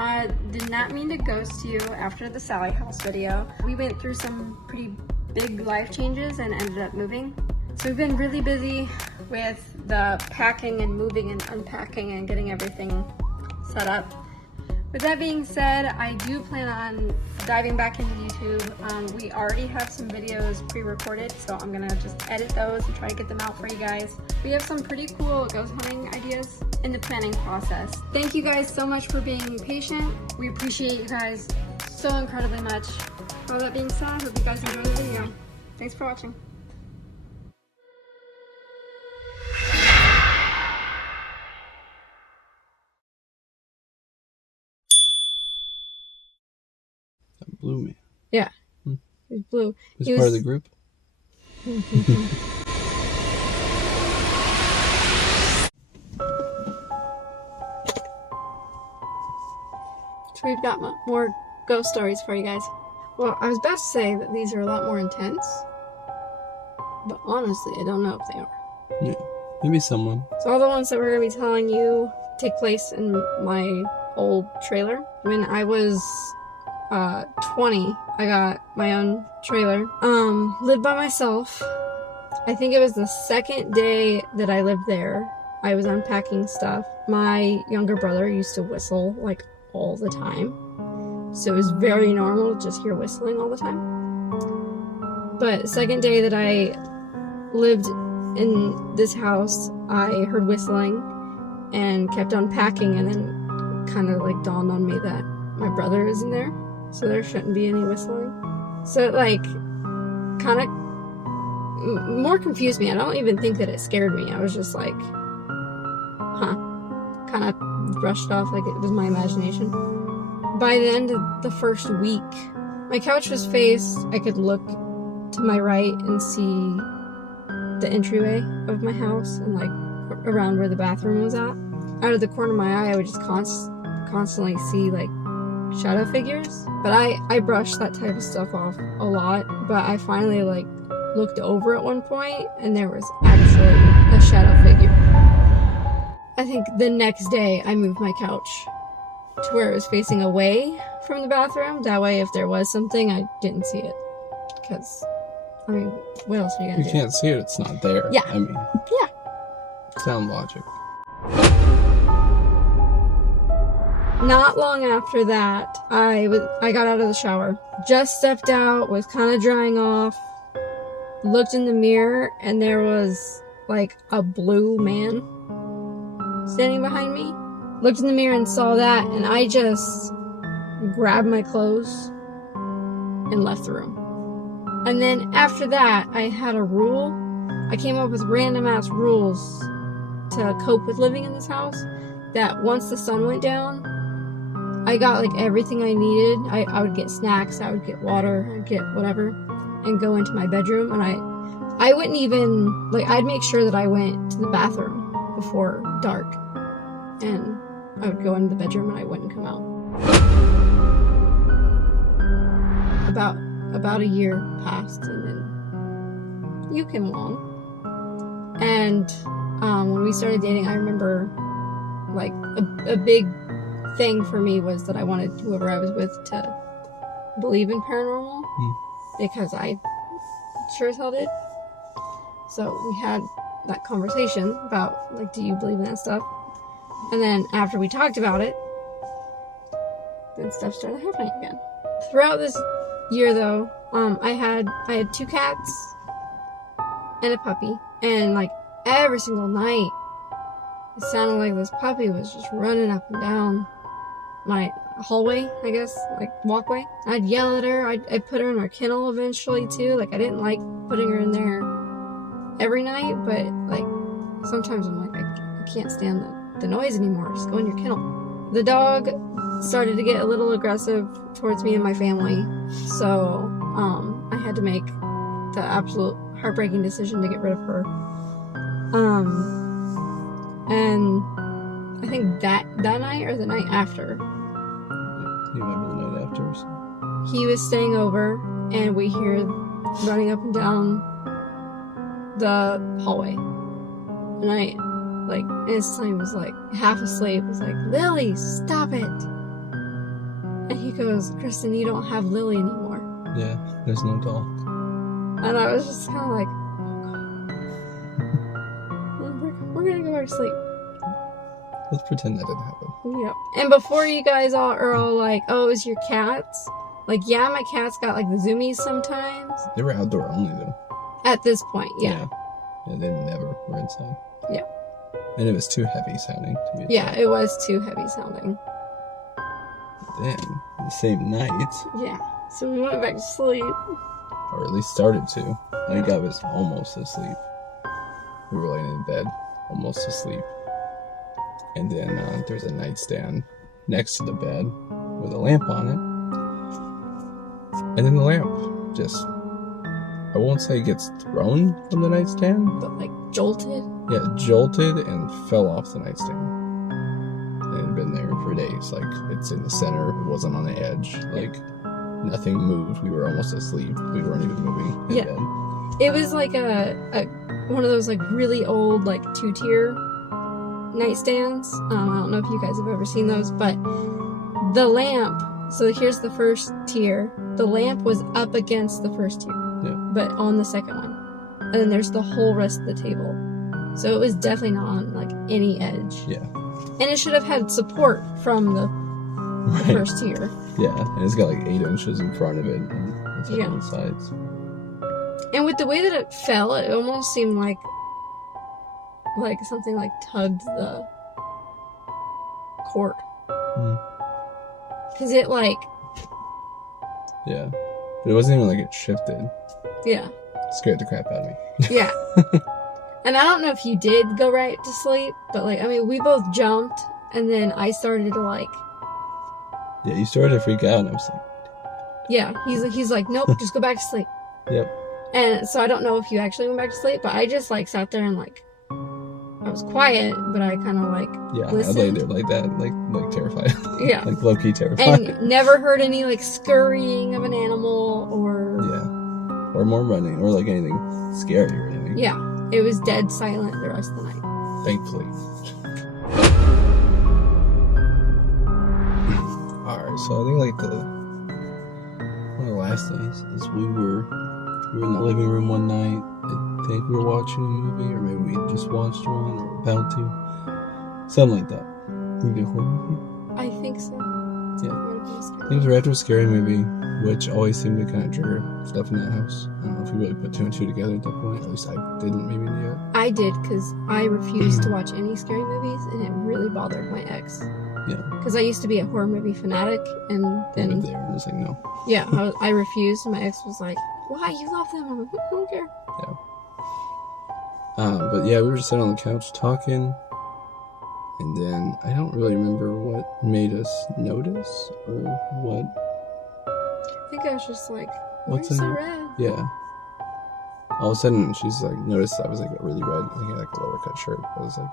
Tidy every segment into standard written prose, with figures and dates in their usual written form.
I did not mean to ghost you after the Sally House video. We went through some pretty big life changes and ended up moving. So we've been really busy with the packing and moving and unpacking and getting everything set up. With that being said, I do plan on diving back into YouTube. We already have some videos pre-recorded, so I'm gonna just edit those and try to get them out for you guys. We have some pretty cool ghost hunting ideas in the planning process. Thank you guys so much for being patient. We appreciate you guys so incredibly much. All that being said, I hope you guys enjoy the video. Thanks for watching. Blue man. Yeah, he's blue. He was part of the group? So we've got more ghost stories for you guys. Well, I was about to say that these are a lot more intense, but honestly, I don't know if they are. Yeah, maybe someone. So all the ones that we're going to be telling you take place in my old trailer. When I was 20, I got my own trailer. Lived by myself. I think it was the second day that I lived there. I was unpacking stuff. My younger brother used to whistle like all the time. So it was very normal to just hear whistling all the time. But the second day that I lived in this house, I heard whistling and kept unpacking, and then kind of like dawned on me that my brother is in there. So there shouldn't be any whistling. So it like kind of more confused me. I don't even think that it scared me. I was just like, huh. Kind of brushed off like it was my imagination. By the end of the first week, my couch was faced. I could look to my right and see the entryway of my house and like around where the bathroom was at. Out of the corner of my eye, I would just constantly see like shadow figures. But I brushed that type of stuff off a lot. But I finally like looked over at one point and there was actually a shadow figure. I think the next day I moved my couch to where it was facing away from the bathroom. That way if there was something, I didn't see it. Because, I mean, what else are you gonna do? You can't see it, it's not there. Yeah. I mean, yeah. Sound logic. Not long after that, I got out of the shower. Just stepped out, was kind of drying off, looked in the mirror, and there was like a blue man standing behind me. Looked in the mirror and saw that, and I just grabbed my clothes and left the room. And then after that, I had a rule. I came up with random ass rules to cope with living in this house, that once the sun went down, I got like everything I needed. I would get snacks, I would get water, I'd get whatever, and go into my bedroom. And I wouldn't even, like, I'd make sure that I went to the bathroom before dark. And I would go into the bedroom and I wouldn't come out. About a year passed, and then you came along. And when we started dating, I remember like a big thing for me was that I wanted whoever I was with to believe in paranormal, because I sure as hell did. So we had that conversation about like, do you believe in that stuff? And then after we talked about it, then stuff started happening again. Throughout this year though, I had 2 cats and a puppy, and like every single night it sounded like this puppy was just running up and down my hallway, I guess, like walkway. I'd yell at her. I'd put her in our kennel eventually too. Like I didn't like putting her in there every night, but like sometimes I'm like, I can't stand the noise anymore. Just go in your kennel. The dog started to get a little aggressive towards me and my family, so I had to make the absolute heartbreaking decision to get rid of her. And I think that night or the night after, You remember the night after or something? he was staying over and we hear running up and down the hallway. And I, like, instantly was like half asleep. Was like, Lily, stop it. And he goes, Kristen, you don't have Lily anymore. Yeah, there's no doll. And I was just kind of like, we're gonna go back to sleep. Let's pretend that didn't happen. Yep. And before you guys are all like, oh, it was your cats. Like, yeah, my cats got like the zoomies sometimes. They were outdoor only though. At this point, yeah. Yeah, they never were inside. Yeah. And it was too heavy sounding to be. Yeah, it was too heavy sounding. Then, the same night, Yeah. So we went back to sleep. or at least started to, I think I was almost asleep. We were laying in bed, almost asleep. And then there's a nightstand next to the bed with a lamp on it. And then the lamp just, I won't say gets thrown from the nightstand. But like jolted. Yeah, it jolted and fell off the nightstand. And it had been there for days. Like, it's in the center. It wasn't on the edge. Like, nothing moved. We were almost asleep. We weren't even moving in Yeah. bed. It was like a one of those like really old like 2-tier nightstands. I don't know if you guys have ever seen those, but the lamp. So here's the first tier. The lamp was up against the first tier, but on the second one, and then there's the whole rest of the table. So it was definitely not on like any edge. Yeah. And it should have had support from the Right. first tier. Yeah, and it's got like 8 inches in front of it and it's Yeah. on the sides. And with the way that it fell, it almost seemed like something like tugged the cord. Mm. Cause it like, Yeah. But it wasn't even like it shifted. yeah, It scared the crap out of me. yeah. And I don't know if you did go right to sleep, but like, I mean, we both jumped, and then I started to like, Yeah, you started to freak out and I was like, yeah, he's like, nope, just go back to sleep. yep. And so I don't know if you actually went back to sleep, but I just like sat there and like, I was quiet, but I kind of like, Yeah, I listened. laid there like that, like terrified. Yeah. Like low-key terrified. And never heard any like scurrying of an animal or Yeah. Or more running, or like anything scary or anything. yeah, it was dead silent the rest of the night. Thankfully. Alright, so I think like one of the last days is we were in the living room one night. I think we were watching a movie, or maybe we just watched one, or about to. Something like that. Maybe a horror movie? I think so. Yeah. Might have been a scary- Things were after a scary movie, which always seemed to kind of trigger stuff in that house. I don't know if we really put 2 and 2 together at that point. At least I didn't, maybe yet. I did, because I refused to watch any scary movies, and it really bothered my ex. Yeah. Because I used to be a horror movie fanatic, and I lived then, there and was like, no. yeah, I refused, and my ex was like, why, you love them? I'm like, I don't care. But yeah, we were just sitting on the couch talking, and then I don't really remember what made us notice or what. I think I was just like, What's where's the in- red? Yeah. All of a sudden, she's like noticed I was like really red. I think I had like a lower cut shirt. I was like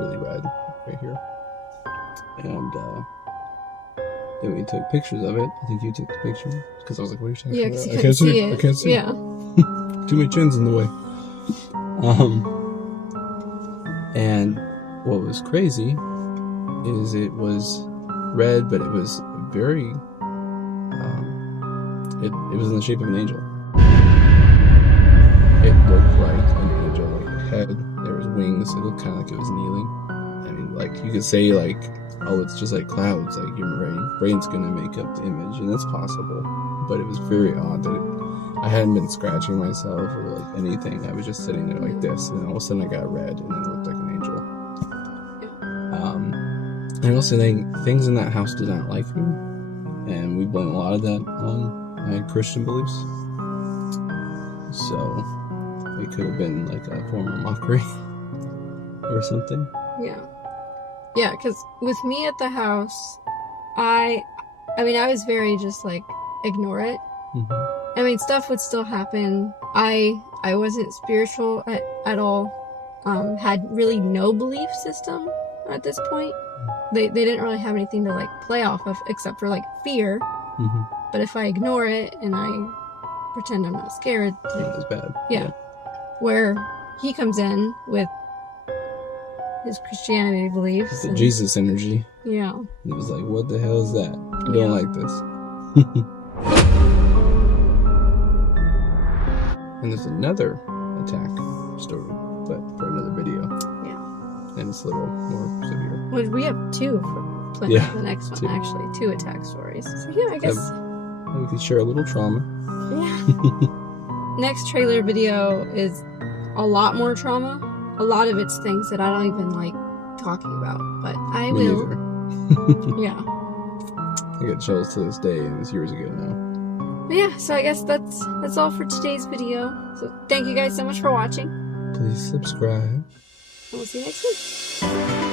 really red right here, and then we took pictures of it. I think you took the picture because I was like, "What are you talking Yeah, about? because you I couldn't can't see see. it. I can't see. Yeah. Too many chins in the way." And what was crazy is it was red, but it was very, it was in the shape of an angel. It looked like an angel, like a head. There was wings. It looked kind of like it was kneeling. I mean, like you could say like, oh, it's just like clouds. Like your brain's gonna make up the image, and it's possible. But it was very odd that I hadn't been scratching myself or like anything. I was just sitting there like this, and all of a sudden I got red, and it looked like an angel. And also things in that house did not like me, and we blame a lot of that on my Christian beliefs. So it could have been like a form of mockery or something. Yeah. Yeah, because with me at the house, I mean, I was very just like, ignore it. Mm-hmm. I mean, stuff would still happen. I wasn't spiritual at all. Had really no belief system at this point. They didn't really have anything to like play off of except for like fear. Mm-hmm. But if I ignore it and I pretend I'm not scared, It was bad. yeah. Where he comes in with his Christianity beliefs. It's the and- Jesus energy. Yeah. He was like, what the hell is that? I Yeah. don't like this. And there's another attack story, but for another video. Yeah. And it's a little more severe. Well, we have two for plenty Yeah, the next one, two. actually. 2 attack stories. So yeah, I guess. We could share a little trauma. Yeah. Next trailer video is a lot more trauma. A lot of it's things that I don't even like talking about, but I Me will. neither. Yeah. I get chills to this day, and it's years ago now. But yeah, so I guess that's all for today's video. So thank you guys so much for watching, and Please subscribe. we'll see you next week.